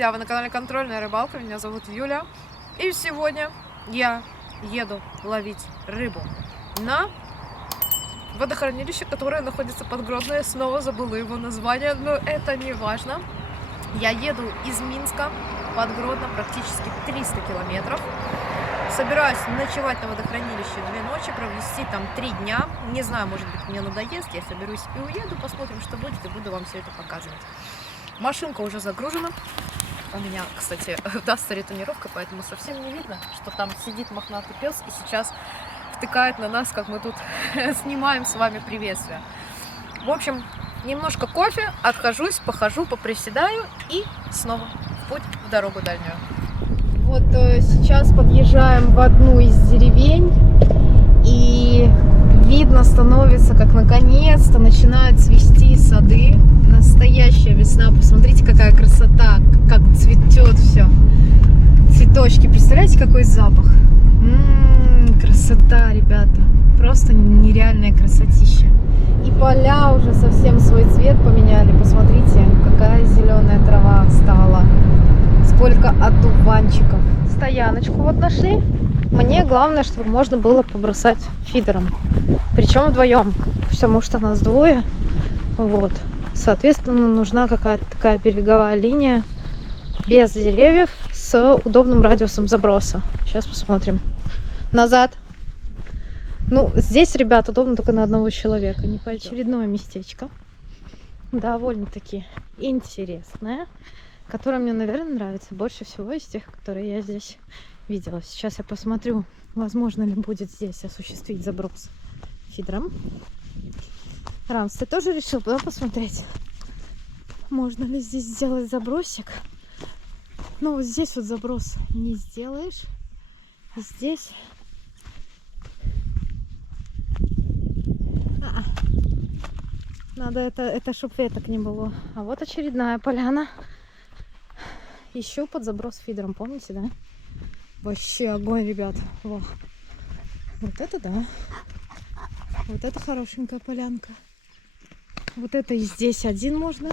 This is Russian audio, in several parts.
друзья, вы на канале Контрольная рыбалка, меня зовут Юля. И сегодня я еду ловить рыбу на водохранилище, которое находится под Гродно. Я снова забыла его название, но это не важно. Я еду из Минска под Гродно практически 300 километров. Собираюсь ночевать на водохранилище 2 ночи, провести там 3 дня. Не знаю, может быть, мне надоест, я соберусь и уеду, посмотрим, что будет, и буду вам все это показывать. Машинка уже загружена. У меня, кстати, удастся ретонировка, поэтому совсем не видно, что там сидит мохнатый пес и сейчас втыкает на нас, как мы тут снимаем с вами приветствие. В общем, немножко кофе, отхожусь, похожу, поприседаю и снова в путь, в дорогу дальнюю. Вот сейчас подъезжаем в одну из деревень, и видно становится, как наконец-то начинают цвести сады. Настоящая весна. Посмотрите, какая красота, как цветет все. Цветочки. Представляете, какой запах? Красота, ребята. Просто нереальная красотища. И поля уже совсем свой цвет поменяли. Посмотрите, какая зеленая трава стала. Сколько одуванчиков. Стояночку вот нашли. Мне главное, чтобы можно было побросать фидером. Причем вдвоем, потому что нас двое. Вот. Соответственно, нужна какая-то такая береговая линия без деревьев с удобным радиусом заброса. Сейчас посмотрим. Назад. Ну, здесь, ребят, удобно только на одного человека. Не пойдет. Очередное местечко. Довольно-таки интересное. Которое мне, наверное, нравится больше всего из тех, которые я здесь видела. Сейчас я посмотрю, возможно ли будет здесь осуществить заброс фидером. Рамс, ты тоже решил посмотреть, можно ли здесь сделать забросик? Но вот здесь вот заброс не сделаешь. Здесь надо это чтоб веток не было. А вот очередная поляна. Еще под заброс фидером, помните, да? Вообще огонь, ребят. Во. Вот это да. Вот это хорошенькая полянка. Вот это и здесь один можно.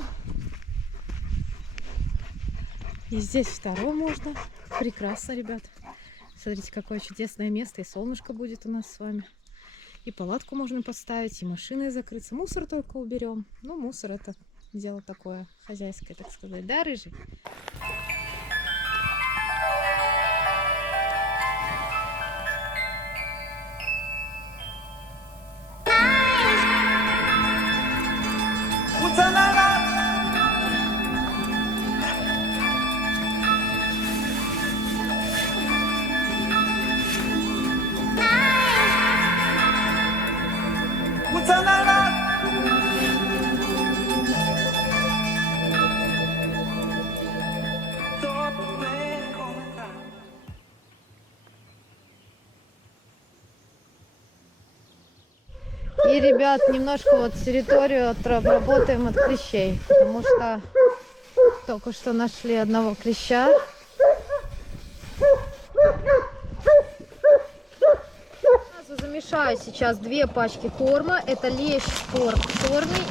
И здесь второй можно. Прекрасно, ребят. Смотрите, какое чудесное место. И солнышко будет у нас с вами. И палатку можно поставить, и машиной закрыться. Мусор только уберем. Ну, мусор это дело такое хозяйское, так сказать. Да, рыжий? И, ребят, немножко вот территорию обработаем от клещей, потому что только что нашли одного клеща. Сразу замешаю сейчас 2 пачки корма. Это лещ спорт черный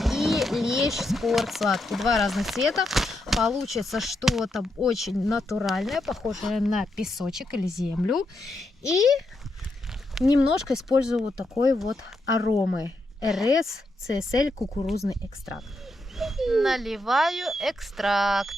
и лещ спорт сладкий. 2 разных цвета. Получится что-то очень натуральное, похожее на песочек или землю. И немножко использую вот такой вот аромы. РС CSL кукурузный экстракт. Наливаю экстракт.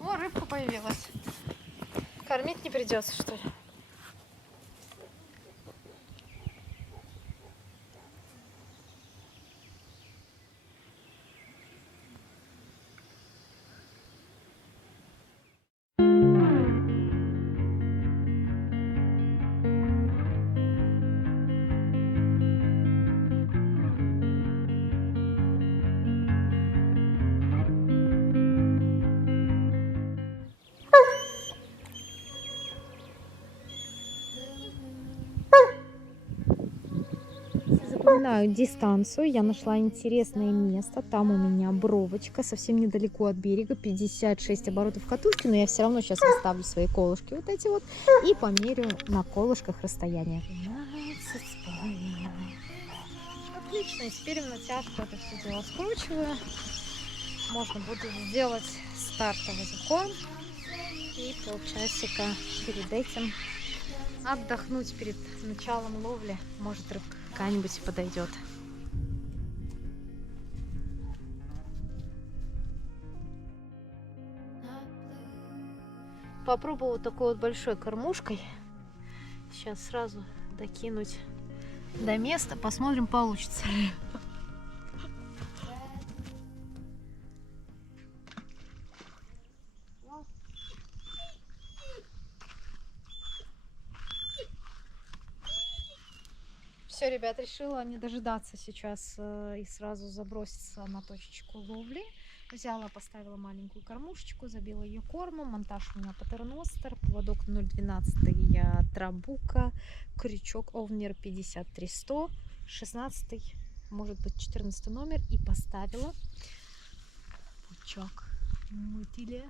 О, рыбка появилась. Кормить не придется, что ли? напоминаю дистанцию. Я нашла интересное место. Там у меня бровочка, совсем недалеко от берега, 56 оборотов катушки. Но я все равно сейчас расставлю свои колышки вот эти вот и померю на колышках расстояние. 12,5. Отлично. И теперь в натяжку это все дело скручиваю. Можно будет сделать стартовый закон. И полчасика перед этим отдохнуть перед началом ловли. Может, рыбка какая-нибудь подойдет. Попробую такой вот большой кормушкой. Сейчас сразу докинуть до места. Посмотрим, получится ли. Все, ребят, решила не дожидаться сейчас и сразу заброситься на точечку ловли. Взяла, поставила маленькую кормушечку, забила ее кормом. Монтаж у меня патерностер, поводок 0,12 трабука, крючок Овнер 53100, 16, может быть 14 номер. И поставила пучок мультиле.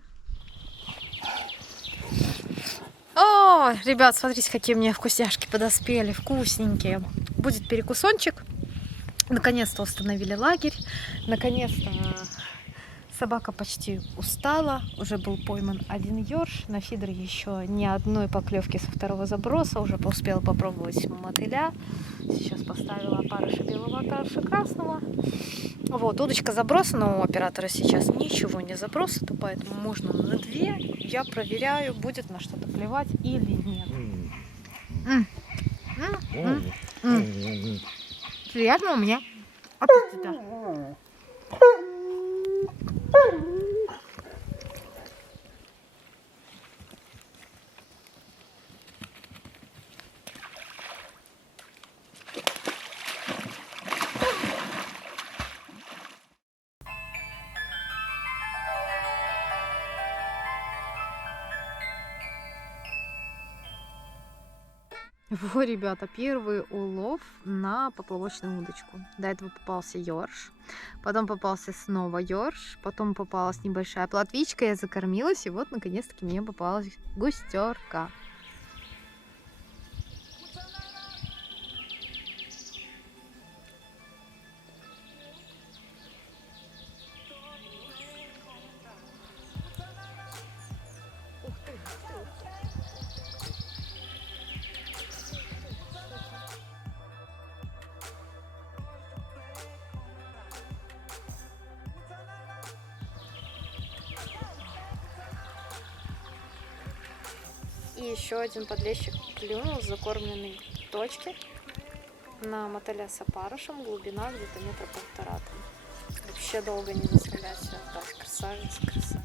О, ребят, смотрите, какие мне вкусняшки подоспели, вкусненькие. Будет перекусончик. Наконец-то установили лагерь. Наконец-то собака почти устала. Уже был пойман один ёрш. На фидер еще ни одной поклевки со второго заброса. Уже успела попробовать мотыля. Сейчас поставила опарыша белого, опарыша красного. Вот, удочка забросана, у оператора сейчас ничего не забросано, поэтому можно на 2. Я проверяю, будет на что-то клевать или нет. Приятно у меня аппетита. Во, ребята, первый улов на поплавочную удочку. До этого попался ёрш, потом попался снова ёрш, потом попалась небольшая плотвичка, я закормилась, и вот наконец-таки мне попалась густерка. И еще один подлещик клюнул с закормленной точки на мотыля с опарышем, глубина где-то 1,5 метра. Там. Вообще долго не заставлять себя ждать. Красавица, красавица.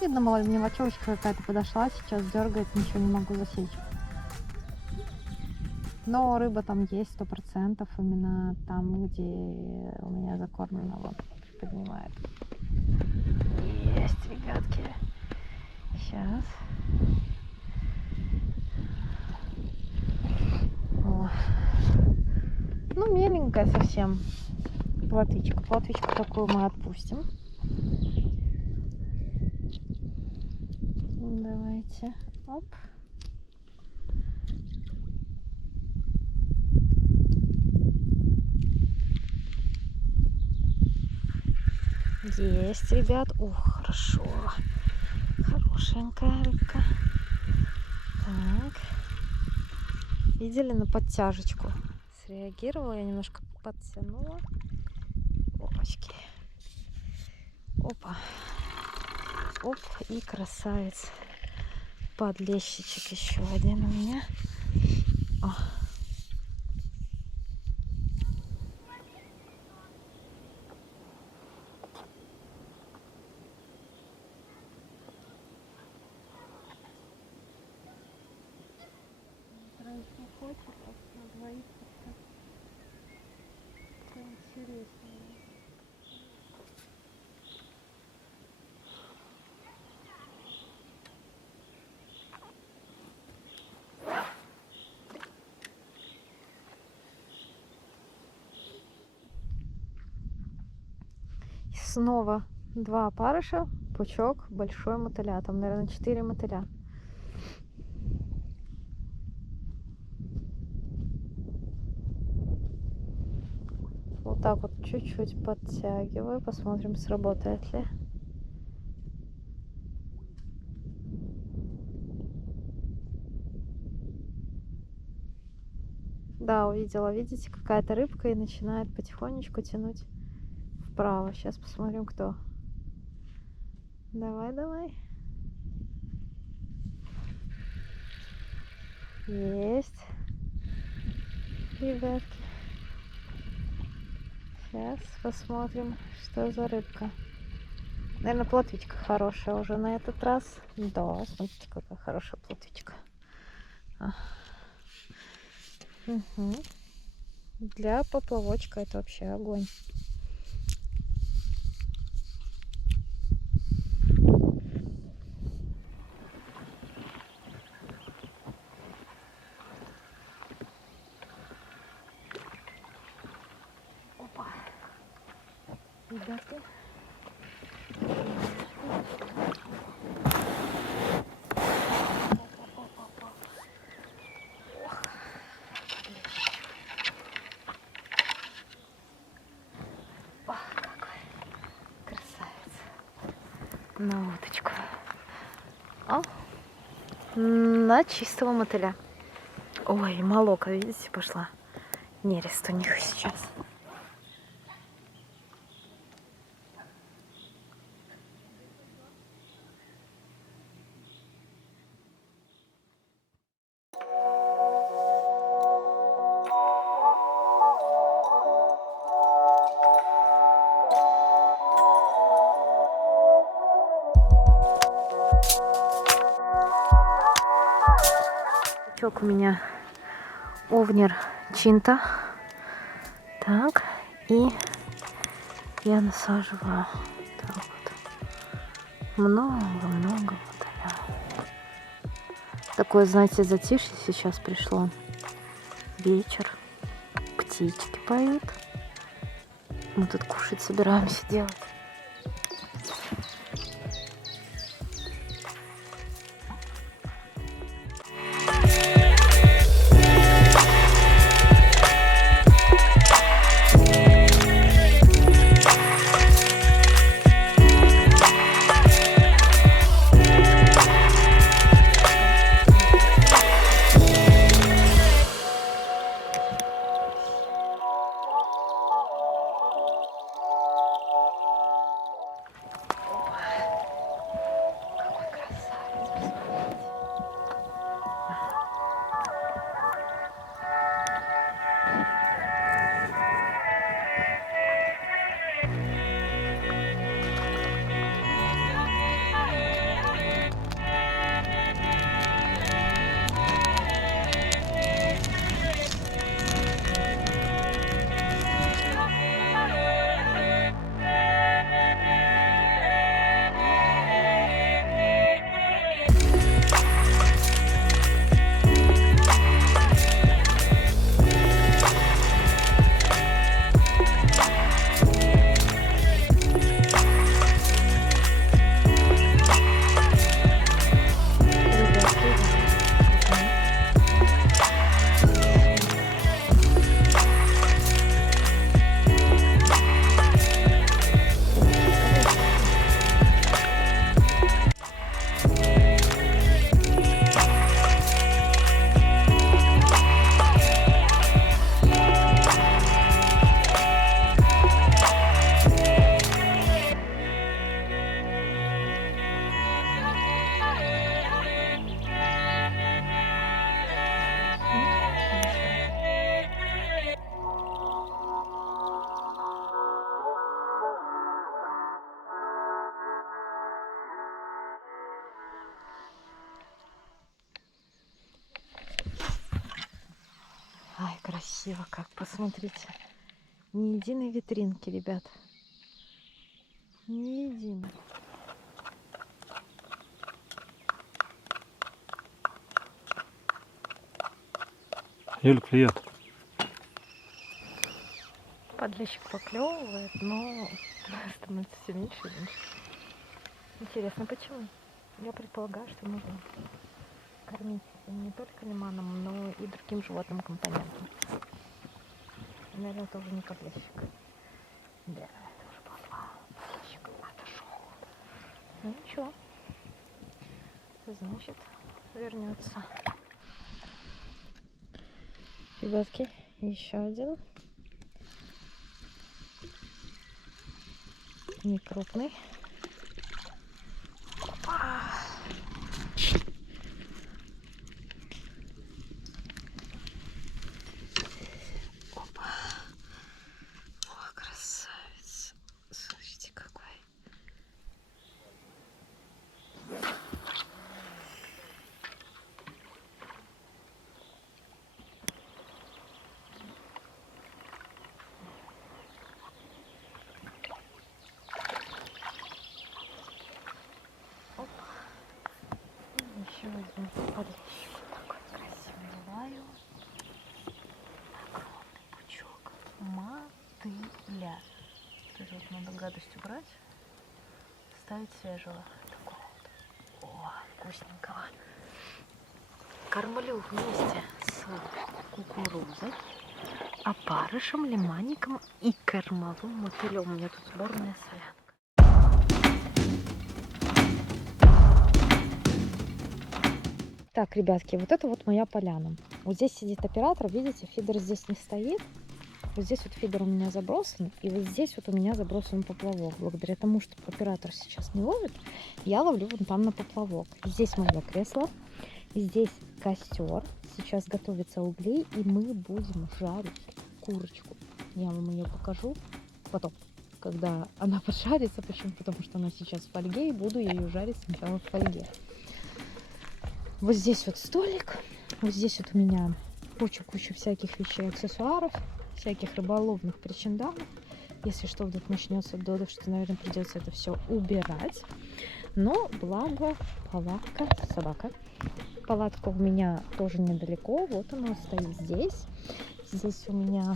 Видно, мелочевочка какая-то подошла, сейчас дергает, ничего не могу засечь. Но рыба там есть 100%, именно там, где у меня закормлено, вот, поднимает. Есть, ребятки. Сейчас. О. Ну, меленькая совсем плотвичка. Плотвичку такую мы отпустим. Давайте. Оп. Есть, ребят. Ух, хорошо. Хорошенькая рыбка. Так. Видели, на подтяжечку среагировала. Я немножко подтянула. Опачки. Опа. Оп. И красавец. Подлещичек еще один у меня. О. На двоих интереснее. снова 2 опарыша, пучок, большой мотыля. Там, наверное, 4 мотыля. Вот так вот чуть-чуть подтягиваю. Посмотрим, сработает ли. Да, увидела, видите, какая-то рыбка и начинает потихонечку тянуть вправо. Сейчас посмотрим, кто. Давай, давай. Есть. Ребятки. Сейчас посмотрим, что за рыбка. Наверное, плотвичка хорошая уже на этот раз. Да, смотрите, какая хорошая плотвичка. Угу. Для поплавочка это вообще огонь. Опа. Ребятки. На уточку. О, на чистого мотыля. Ой, молока, видите, пошла. Нерест у них сейчас. У меня овнер Чинта. Так, и я насаживаю так вот. Много-много мотыля. Такое, знаете, затишье сейчас пришло. Вечер. Птички поют. Мы тут кушать собираемся делать. Ай, красиво как, посмотрите. Ни единой витринки, ребят. Ни единой. Юль, клюет. Подлещик поклевывает, но становится все меньше и меньше. Интересно, почему? Я предполагаю, что нужно кормить не только лиманом, но и другим животным компонентом. Наверное, это уже не подлещик. Да, это уже плотва. Подлещик отошел. Ну ничего. Значит, вернется. Ребятки, еще один. Не крупный. Опа. О, красавец. Слушайте, какой. Еще один подлещик. Такой красивый лаю. Огромный пучок мотыля. Тоже вот надо гадость убрать. Ставить свежего. Такого вот. О, вкусненького. Кормлю вместе с кукурузой, опарышем, лиманником и кормовым мотылем. У меня тут сборная солянка. Так, ребятки, вот это вот моя поляна. Вот здесь сидит оператор, видите, фидер здесь не стоит. Вот здесь вот фидер у меня забросан, и вот здесь вот у меня забросан поплавок. Благодаря тому, что оператор сейчас не ловит, я ловлю вон там на поплавок. Здесь мое кресло, здесь костер. Сейчас готовятся угли, и мы будем жарить курочку. Я вам ее покажу потом, когда она поджарится. Почему? Потому что она сейчас в фольге, и буду я ее жарить сначала в фольге. Вот здесь вот столик, вот здесь вот у меня куча всяких вещей, аксессуаров, всяких рыболовных причиндалов. Если что вдруг начнется дождь, то, наверное, придется это все убирать. Но благо палатка, собака. Палатка у меня тоже недалеко, вот она стоит здесь. Здесь у меня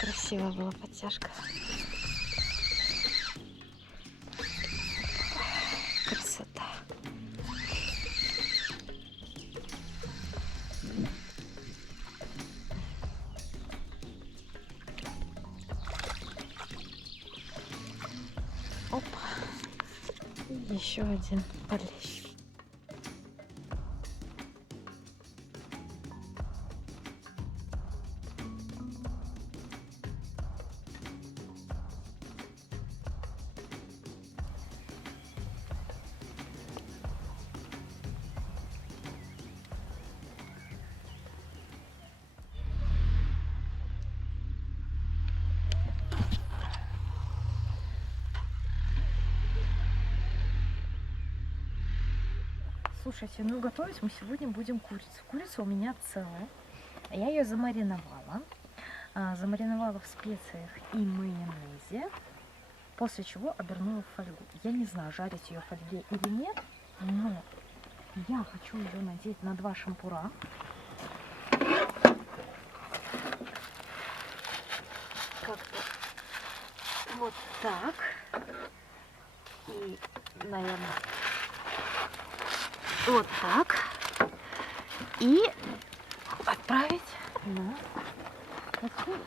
красивая была подтяжка. Красота. Опа. И еще один подлещик. Слушайте, ну готовить мы сегодня будем курицу. Курица у меня целая. Я ее замариновала. Замариновала в специях и майонезе. После чего обернула в фольгу. Я не знаю, жарить ее в фольге или нет, но я хочу ее надеть на 2 шампура. Как-то вот так. И, наверное, вот так. И отправить на отправить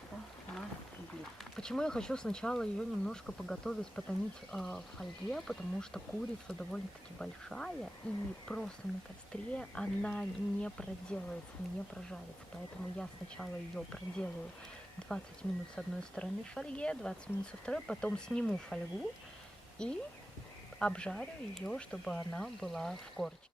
сюда на гриль. Почему я хочу сначала ее немножко поготовить, потомить в фольге, потому что курица довольно-таки большая, и просто на костре она не проделается, не прожарится. Поэтому я сначала ее проделаю 20 минут с одной стороны в фольге, 20 минут со второй, потом сниму фольгу и обжарю ее, чтобы она была в корочке.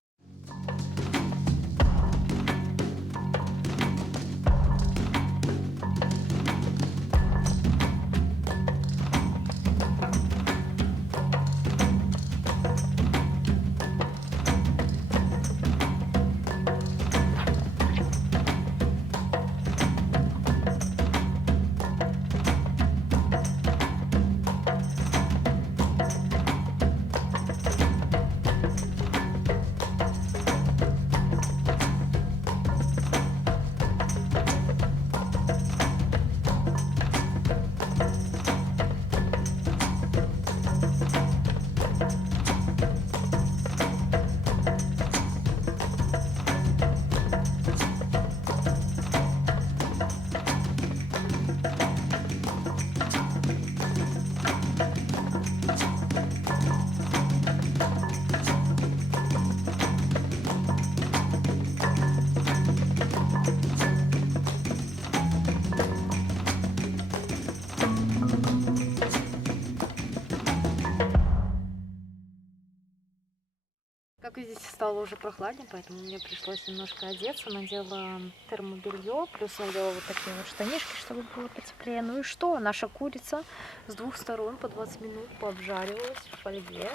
видите, стало уже прохладнее, поэтому мне пришлось немножко одеться. Надела термобелье, плюс надела вот такие вот штанишки, чтобы было потеплее. Ну и что? Наша курица с двух сторон по 20 минут пообжаривалась в фольге.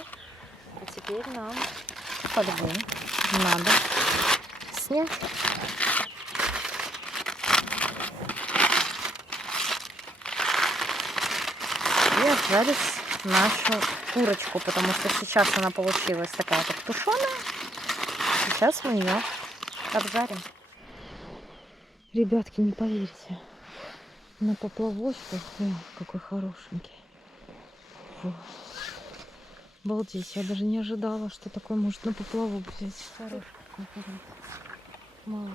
А теперь нам фольгу надо снять. И обжарить нашу курочку, потому что сейчас она получилась такая вот тушеная. Сейчас мы ее обжарим. Ребятки, не поверите, на поплавочку, какой хорошенький. Фу. Обалдеть, я даже не ожидала, что такой может на поплавок взять. Хороший какой. Малыш.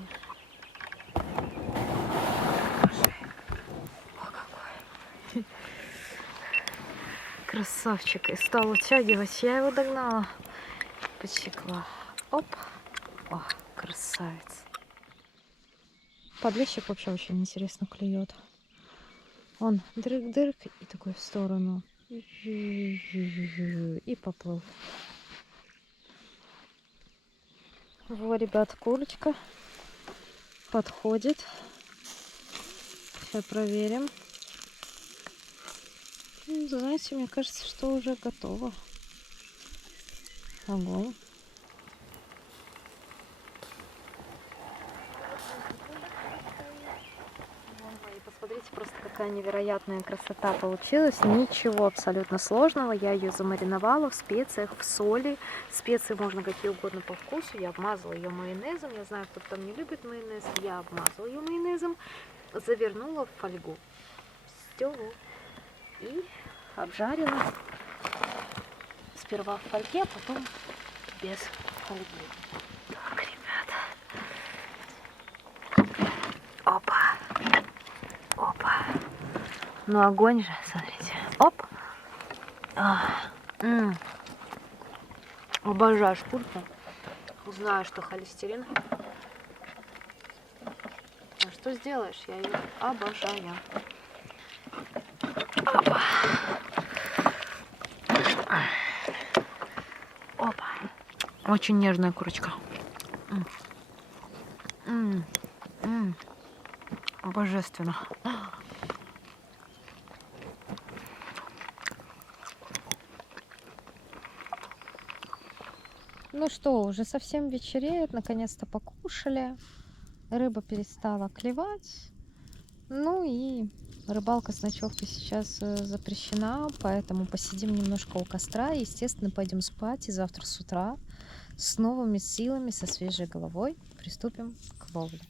О, какой. Красавчик. И стал утягивать. Я его догнала. Подсекла. Оп. О, красавец. Подлещик вообще очень интересно клюет. Он дрык-дрык и такой в сторону. И поплыл. Во, ребят, курочка подходит. Сейчас проверим. Ну, знаете, мне кажется, что уже готово. Огонь. Посмотрите, просто какая невероятная красота получилась. Ничего абсолютно сложного. Я ее замариновала в специях, в соли. Специи можно какие угодно по вкусу. Я обмазала ее майонезом. Я знаю, кто там не любит майонез. Я обмазала ее майонезом. Завернула в фольгу. Все. И обжарила. Сперва в фольге, а потом без фольги. Так, ребята. Опа. Опа. Ну огонь же, смотрите. Оп. Обожаю шкурку. Знаю, что холестерин. А что сделаешь? Я ее обожаю. Опа. Опа. Очень нежная курочка. Божественно. Ну что, уже совсем вечереет, наконец-то покушали. Рыба перестала клевать. Ну и рыбалка с ночевкой сейчас запрещена, поэтому посидим немножко у костра. И, естественно, пойдем спать. И завтра с утра с новыми силами, со свежей головой приступим к ловле.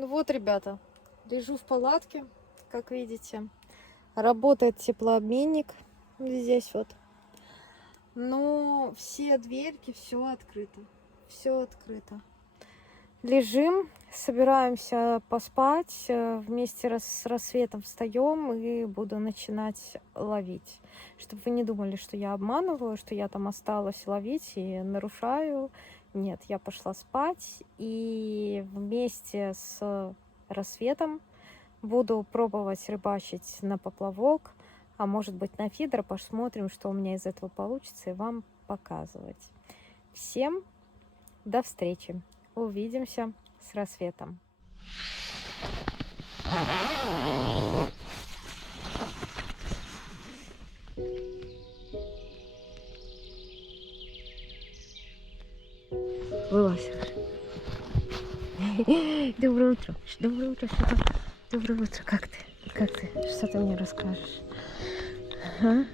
Ну вот, ребята, лежу в палатке, как видите. Работает теплообменник здесь вот. Но все дверки, все открыто. Все открыто. Лежим, собираемся поспать. Вместе с рассветом встаем и буду начинать ловить. Чтобы вы не думали, что я обманываю, что я там осталась ловить и нарушаю. Нет, я пошла спать и вместе с рассветом буду пробовать рыбачить на поплавок, а может быть на фидер. Посмотрим, что у меня из этого получится, и вам показывать. Всем до встречи. Увидимся с рассветом. Вылазь. Доброе утро. Доброе утро. Доброе утро. Как ты? Как ты? Что ты мне расскажешь? А?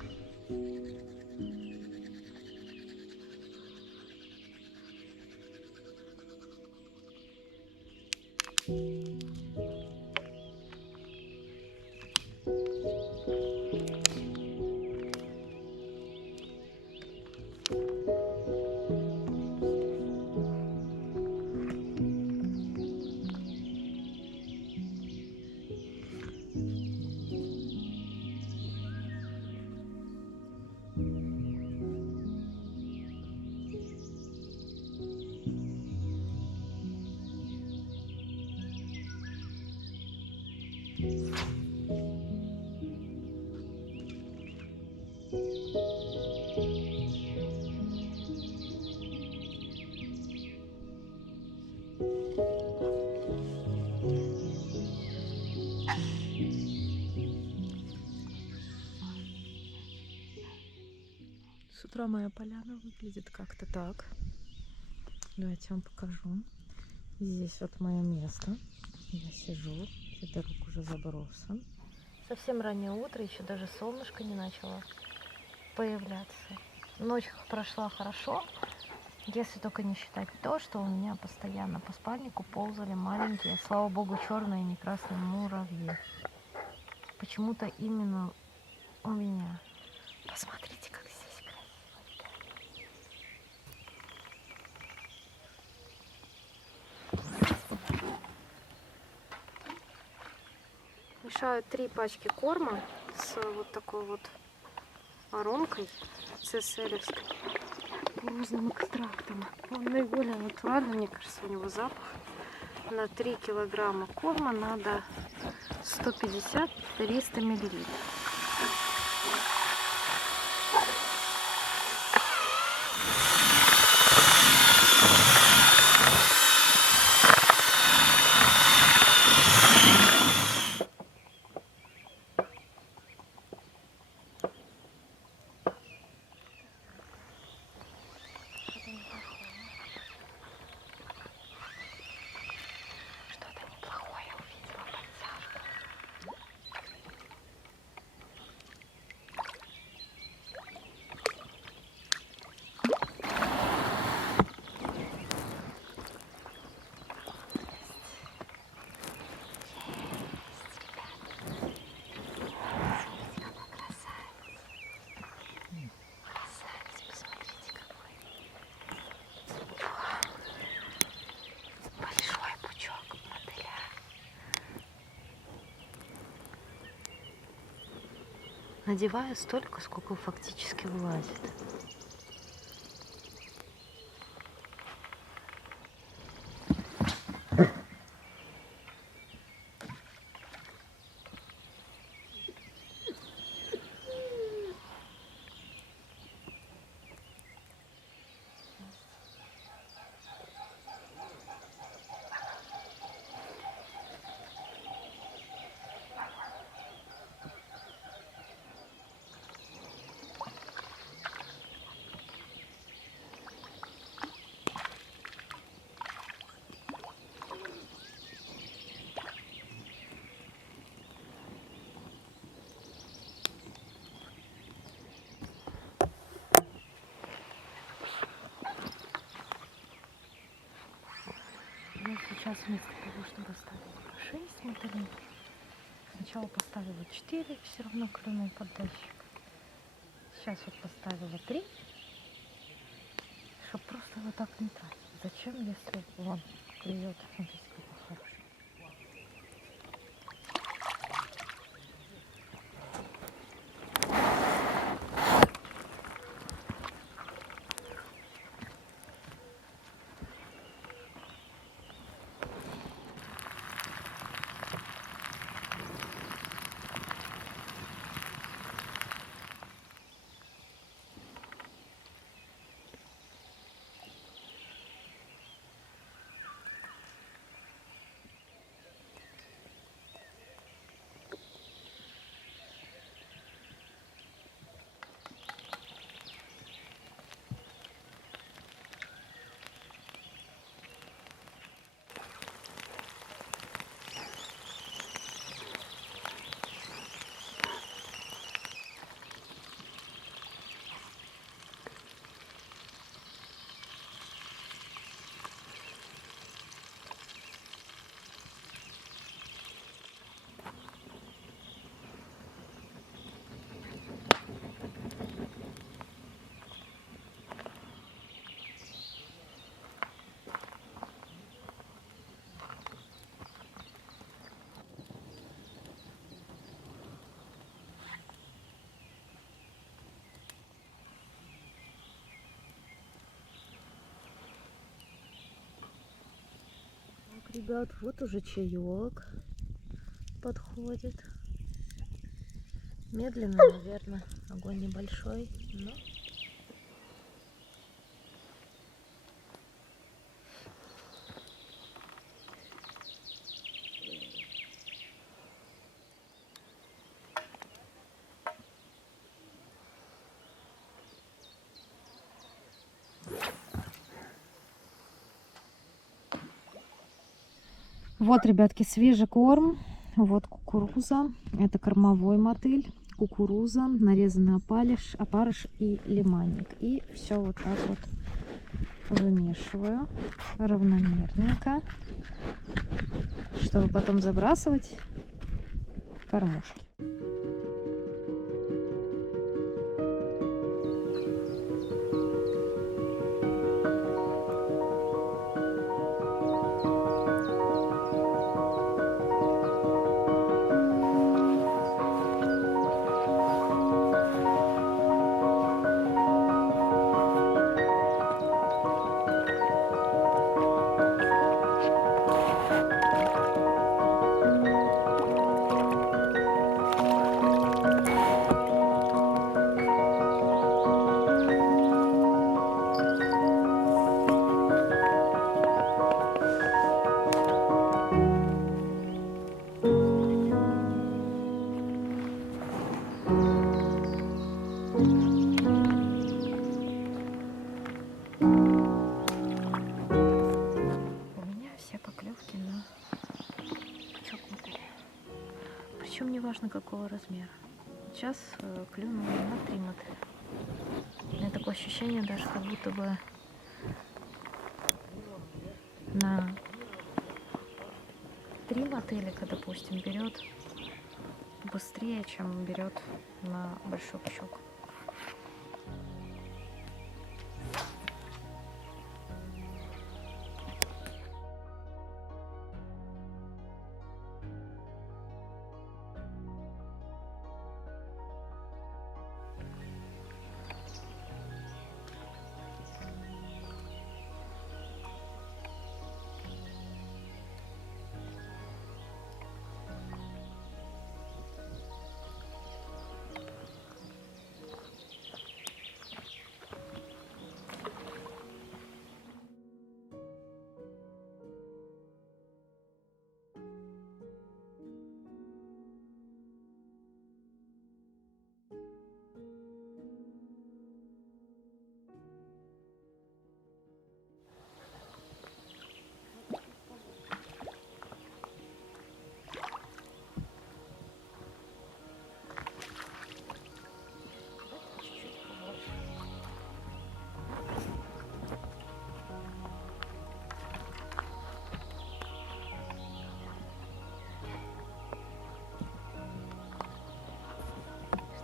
С утра моя поляна выглядит как-то так. Давайте я вам покажу. Здесь вот мое место. Я сижу, фидерок уже забросан. Совсем раннее утро, еще даже солнышко не начало появляться. Ночь прошла хорошо, если только не считать то, что у меня постоянно по спальнику ползали маленькие, слава богу, черные, не красные муравьи. Почему-то именно у меня. Посмотрите, как здесь красиво. Мешаю 3 пачки корма с вот такой вот аромкой цесаревской, кукурузным экстрактом. Он наиболее натуральный, мне кажется, у него запах. На 3 килограмма корма надо 150-300 миллилитров. Надеваю столько, сколько фактически влазит. Я сейчас вместо того, чтобы ставить 6 мотылей, сначала поставила 4, все равно клюнул поддатчик. Сейчас вот поставила 3, чтобы просто вот так не тратить. Зачем, если вон клюет, смотрите, какой хороший. Ребят, вот уже чаек подходит. Медленно, наверное, огонь небольшой, но Вот, ребятки, свежий корм. Вот кукуруза. Это кормовой мотыль. Кукуруза, нарезанный опарыш и лимонник. И все вот так вот вымешиваю равномерненько, чтобы потом забрасывать в кормушки. Поклевки на пучок мотыля. Причем не важно какого размера. Сейчас клюнула на 3 мотыля. У меня такое ощущение даже, как будто бы на 3 мотылика, допустим, берет быстрее, чем берет на большой пучок.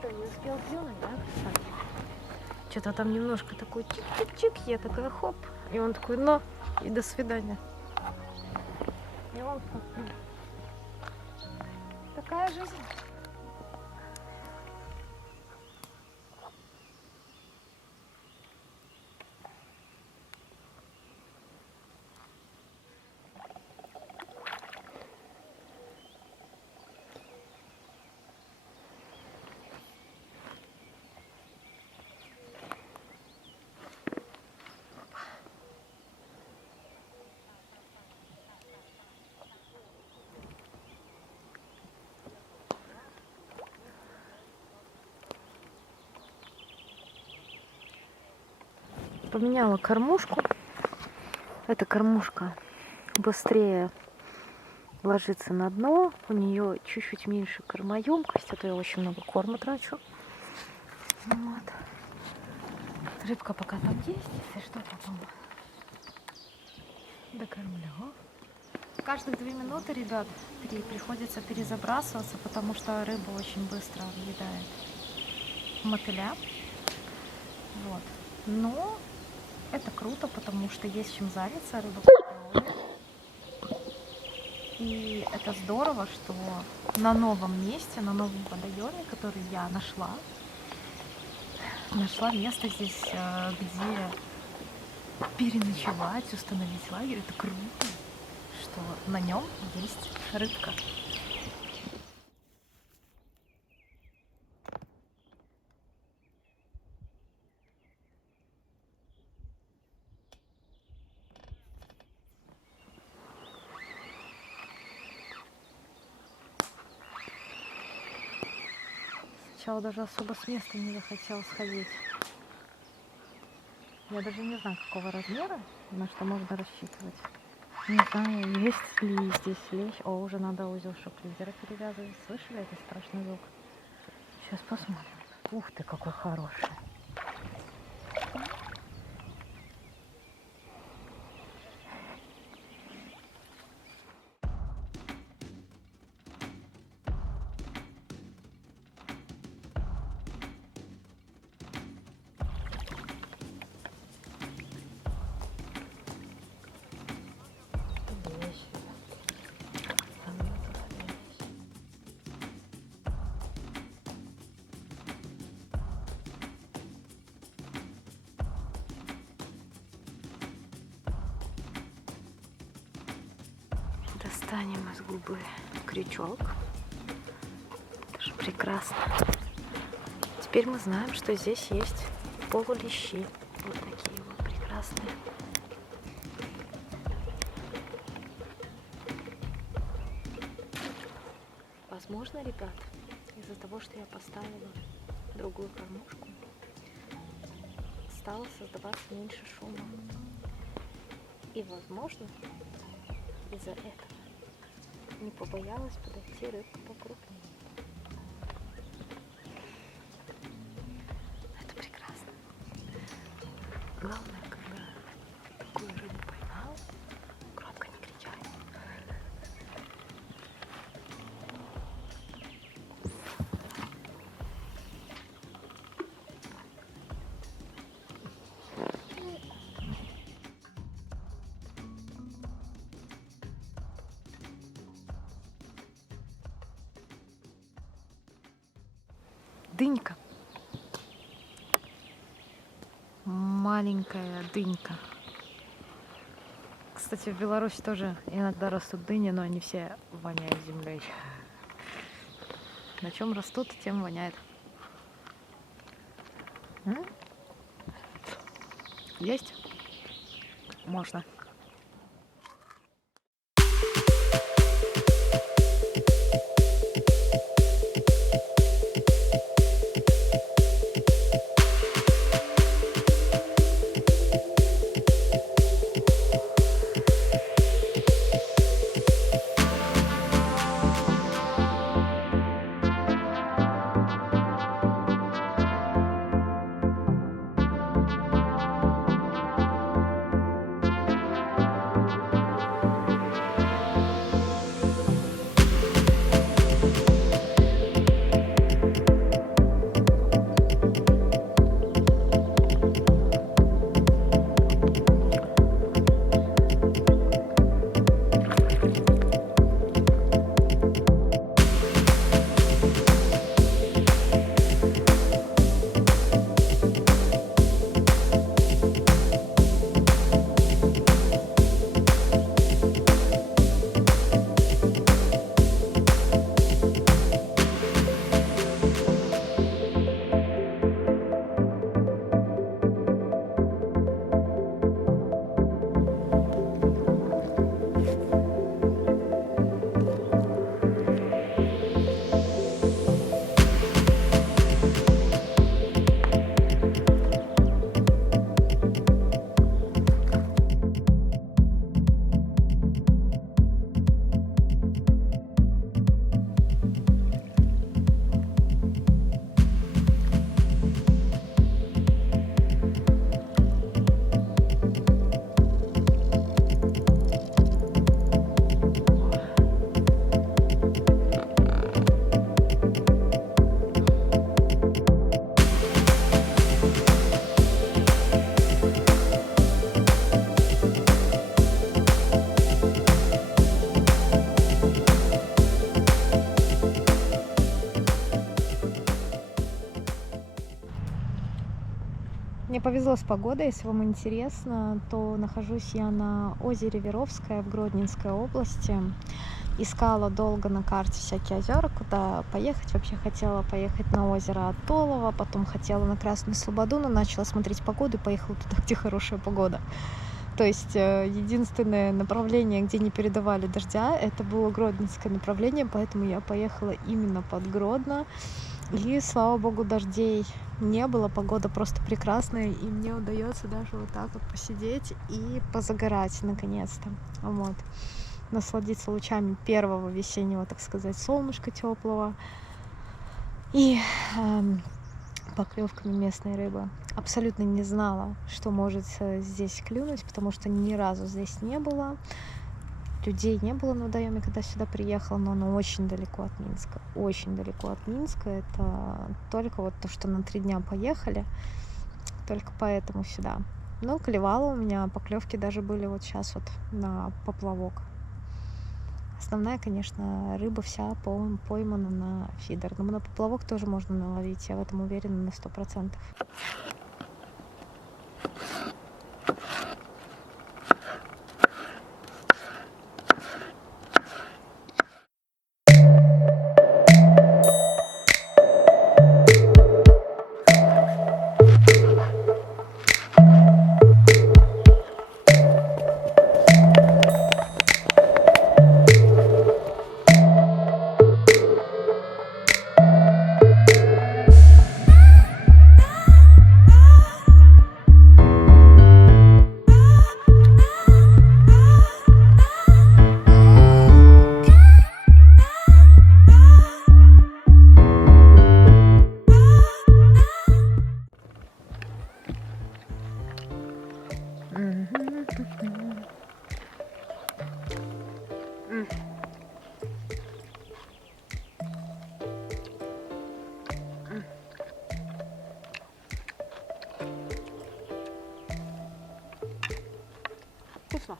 Не успел клюнуть, да? Что-то там немножко такой чик-чик-чик, я такая хоп, и он такой, ну, и до свидания. И он такая жизнь. Поменяла кормушку. Эта кормушка быстрее ложится на дно. У нее чуть-чуть меньше кормоемкость, а то я очень много корма трачу. Вот. Рыбка пока там есть, если что, потом докормлю. Каждые 2 минуты, ребят, приходится перезабрасываться, потому что рыба очень быстро въедает мотыля. Вот. Но это круто, потому что есть чем заняться, рыба кормит. И это здорово, что на новом месте, на новом водоеме, который я нашла место здесь, где переночевать, установить лагерь. Это круто, что на нем есть рыбка. Сначала даже особо с места не захотела сходить. Я даже не знаю, какого размера, на что можно рассчитывать. Не знаю, есть ли здесь лещ. О, уже надо узел шоп-лидера перевязывать. Слышали этот страшный звук? Сейчас посмотрим. Ух ты, какой хороший. Достанем из губы крючок. Это же прекрасно. Теперь мы знаем, что здесь есть полулещи. Вот такие вот прекрасные. Возможно, ребят, из-за того, что я поставила другую кормушку, стало создаваться меньше шума. И, возможно, из-за этого не побоялась подойти рыбка покрупнее. Это прекрасно. Главное, когда такую рыбу поймал, громко не кричать. Дынька. Маленькая дынька. Кстати, в Беларуси тоже иногда растут дыни, но они все воняют землей. На чем растут, тем воняет. Есть? Можно. Мне повезло с погодой, если вам интересно, то нахожусь я на озере Веровское в Гродненской области. Искала долго на карте всякие озера, куда поехать. Вообще хотела поехать на озеро Оттолово, потом хотела на Красную Слободу, но начала смотреть погоду и поехала туда, где хорошая погода. То есть единственное направление, где не передавали дождя, это было Гродненское направление, поэтому я поехала именно под Гродно. И, слава богу, дождей не было, погода просто прекрасная, и мне удается даже вот так вот посидеть и позагорать наконец-то. Вот. Насладиться лучами первого весеннего, так сказать, солнышка теплого и поклевками местной рыбы. Абсолютно не знала, что может здесь клюнуть, потому что ни разу здесь не было. Людей не было на водоеме, когда сюда приехала, но оно очень далеко от Минска. Очень далеко от Минска. Это только вот то, что на 3 дня поехали, только поэтому сюда. Но клевало у меня, поклевки даже были вот сейчас вот на поплавок. Основная, конечно, рыба вся поймана на фидер. Но на поплавок тоже можно наловить, я в этом уверена на 100%. Вкусно.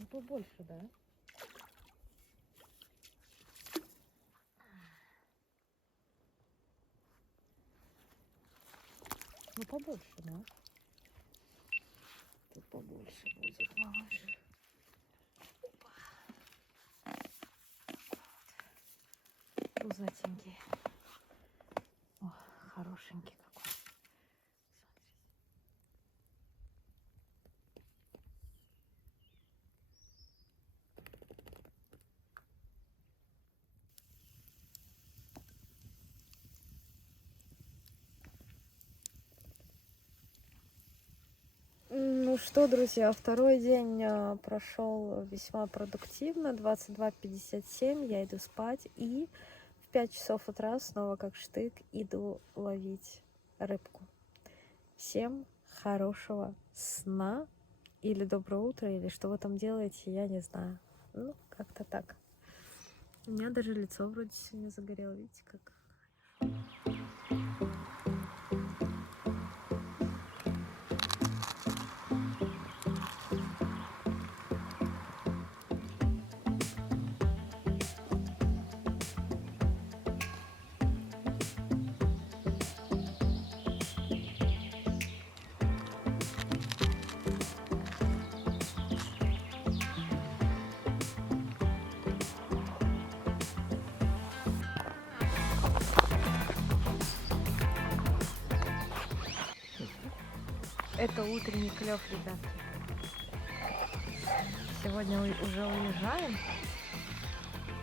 Ну, побольше, да? Ну, побольше, да? Тут побольше будет, малыш. Пузатенький. О, хорошенький какой. Ну что, друзья, второй день прошел весьма продуктивно. 22:57, я иду спать, и в 5 часов утра снова как штык иду ловить рыбку. Всем хорошего сна или доброе утро, или что вы там делаете, я не знаю. Ну, как-то так. У меня даже лицо вроде сегодня загорело, видите, как. Это утренний клев, ребятки. Сегодня уже уезжаем,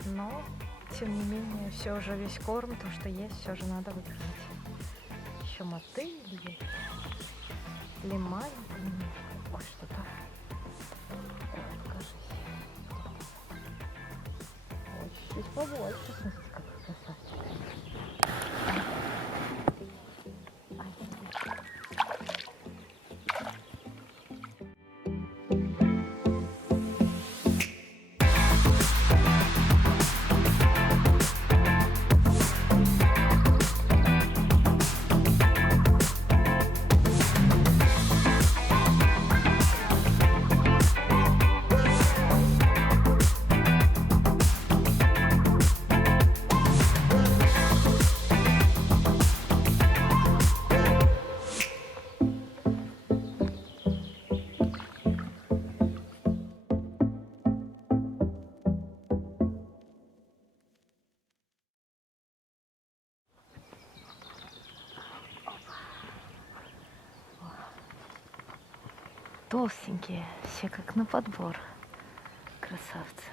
но тем не менее все же весь корм, то что есть, все же надо выкормить. Еще мотыль есть, лимань. Ой, что-то. Покажись. Ой, чуть побольше, смотрите, как красавчик. Толстенькие, все как на подбор. Красавцы.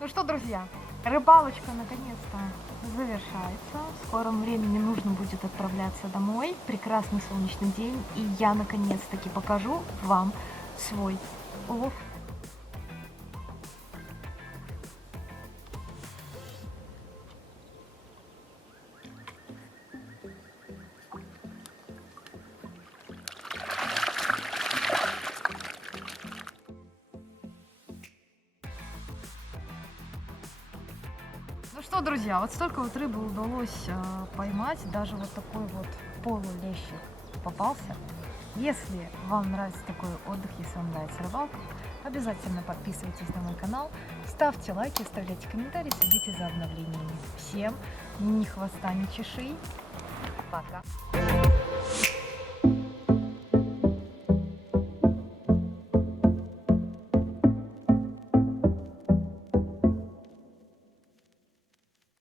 Ну что, друзья, рыбалочка наконец-то завершается. В скором времени нужно будет отправляться домой. Прекрасный солнечный день, и я наконец-таки покажу вам свой улов. Ну что, друзья, вот столько вот рыбы удалось поймать, даже вот такой вот полулещик попался. Если вам нравится такой отдых, если вам нравится рыбалка, обязательно подписывайтесь на мой канал, ставьте лайки, оставляйте комментарии, следите за обновлениями. Всем ни хвоста, ни чешуи. Пока!